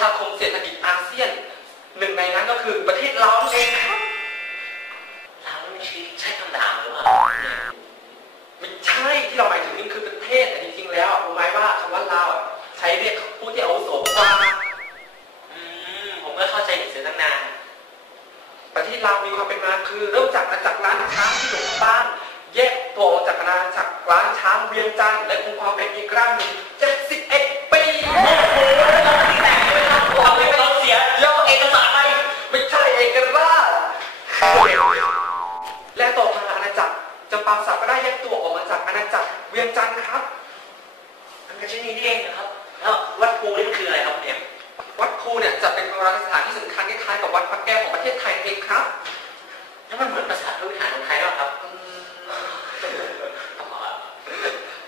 ประชาคมเศรษฐกิจอาเซียน หนึ่งในนั้นก็คือประเทศลาวนั่นเองครับเราไม่ใช่ใช่คำถามหรือเปล่าไม่ใช่ที่เราหมายถึงนี่คือประเทศแต่จริงๆแล้วรู้ไหมว่าคำว่าลาวอะใช้เรียกผู้ที่อาวุโสกว่าอืมผมก็เข้าใจผิดเสียตั้งนานประเทศลาวมีความเป็นมาคือ เริ่มจากอาณาจักรล้านช้างที่หลงบ้านแยกตัวออกจากอาณาจักรล้านช้างเวียงจันทร์และคงความเป็นอีกร่างหนึ่ง71ปีเอา กก็ได้แยกตัวออกมาจากอาณาจักรเวียงจันทร์ครับมันก็ใช่นี่เองนะครับแล้ววัดภูนี่มันคืออะไรครับคุณเอ็มวัดภูเนี่ยจะเป็นโบราณสถานที่สำคัญคล้ายๆกับวัดพระแก้วของประเทศไทยเองครับแล้วมันเหมือนภาษาทพระวิหารของไทยหรอครับ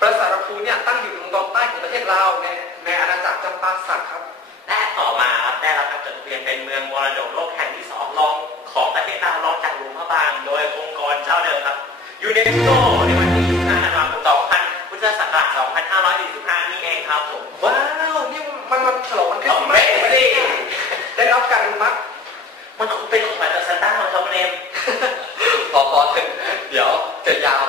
ปราสาทภูเนี่ยตั้งอยู่ทางตอนใต้ของประเทศลาวในในอาณาจักรจำปาสักครับและต่อมาครับได้รับการจดทะเบียนเป็นเมืองมรดกโลกแห่งที่สองรองของประเทศลาวรองจากหลวงพระบาง โดยองค์กร ยูเนสโกในวันที่25ธันวาคม2000พุทธศักราช2545 นี่เองครับผม ว้าว นี่มันมันฉลองวันคริสเอาต์มาไม่สสิได้รับการอนุมัติมันคงเป็นของขวัญจากซานต้าของทอมเนมพอพอเถอะเดี๋ยวจะยาว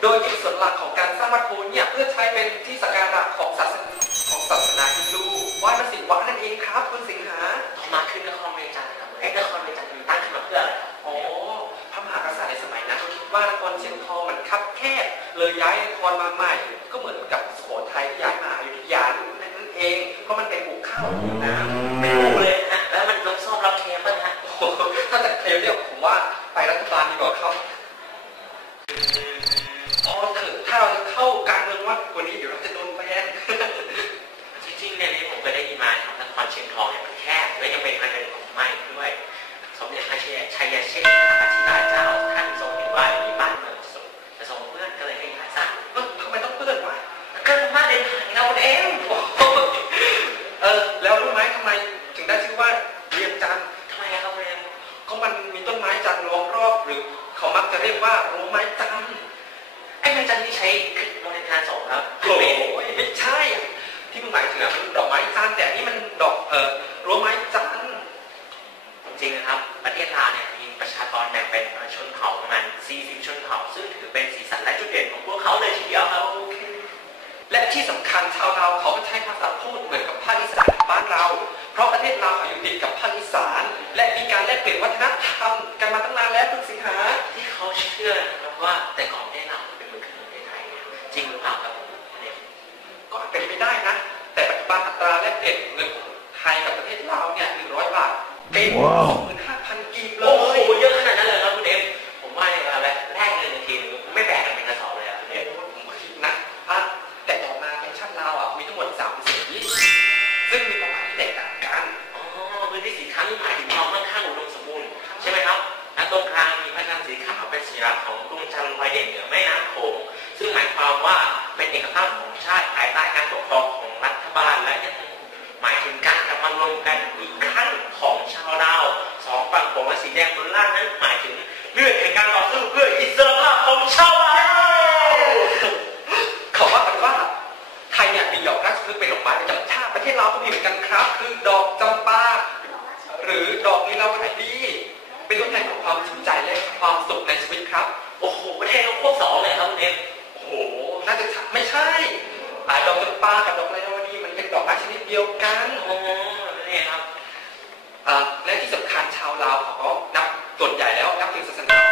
โดยจุดส่วนหลักของการสร้างวัดภูเนี่ยเพื่อใช้เป็นที่สักการะของศาสนาของศาสนาฮินดูไหว้พระศิวะนั่นเองครับ คุณสิงหาต่อมาขึ้นนครเวียงจันทร์ครับไอ้น ยย้ายนครมาใหม่ ก็เหมือนกับสุโขทัยที่ย้ายมาอยุธยานั่นเองเพราะมันเป็นปลูกข้าวอยู่นะ เราเองโอ้โหเออแล้วรู้ไหมทำไมถึงได้ชื่อว่าเวียงจันทร์ทำไมอะครับเรียนก็มันมีต้นไม้จันทร์ล้อมรอบหรือ เขามักจะเรียกว่ารั้วไม้จันทร์ไอ้แม่จันนี่ใช้โมเดลการส่งครับโอ้ยไม่ใช่ที่มึงหมายถึงอะมันดอกไม้จันทร์แต่อันนี่มันดอกเอ่อรั้วไม้จันทร์จริงๆนะครับ ประเทศลาวเนี่ยมีประชากรแบ่งเป็นชนเผ่าประมาณ40 ชนเผ่า ซึ่งถือเป็นสีสันและจุดเด่นของพวกเขาเลยทีเดียวครับโอเค และที่สำคัญชาวลาวเขาก็ใช้ภาษาพูดเหมือนกับภาคอีสานบ้านเรา เพราะประเทศลาวอยู่ติดกับภาคอีสาน และมีการแลกเปลี่ยนวัฒนธรรมกันมาตั้งนานแล้วคุณสิงหาที่เขาเชื่อนะครับว่าแต่ก่อนประเทศลาวเป็นเมืองขึ้นของประเทศไทยเนี่ยจริงหรือเปล่าครับผมเนี่ยก็อาจเป็นไปได้นะ แต่ปัจจุบันอัตราแลกเปลี่ยนเงินไทยกับประเทศลาวเนี่ย100บาทเป็นว้าว25,000กีบเลโอ้โหยเยอะ เหนือแม่น้ำโขงซึ่งหมายความว่าเป็นเอกภาพของชาติภายใต้การปกครองของรัฐบาลและยังหมายถึงการกลับมารวมกันอีกครั้งของชาวดาวสองฝั่งของและสีแดงบนล่างนั้นหมายถึงเลือดแห่งการต่อสู้เพื่ออิสรภาพของชาวดาวเขาว่ากันว่าไทยเนี่ยมีดอกราชพฤกษ์เป็นดอกไม้ประจำชาติประเทศลาวก็มีเหมือนกันครับ คือดอกจำปาหรือดอกลีลาวดีเป็นต้นแทนของความจริงใจและความสุขในชีวิตครับ และที่สำคัญชาวลาวเขาก็นับส่วนใหญ่แล้วนับถือศาสนา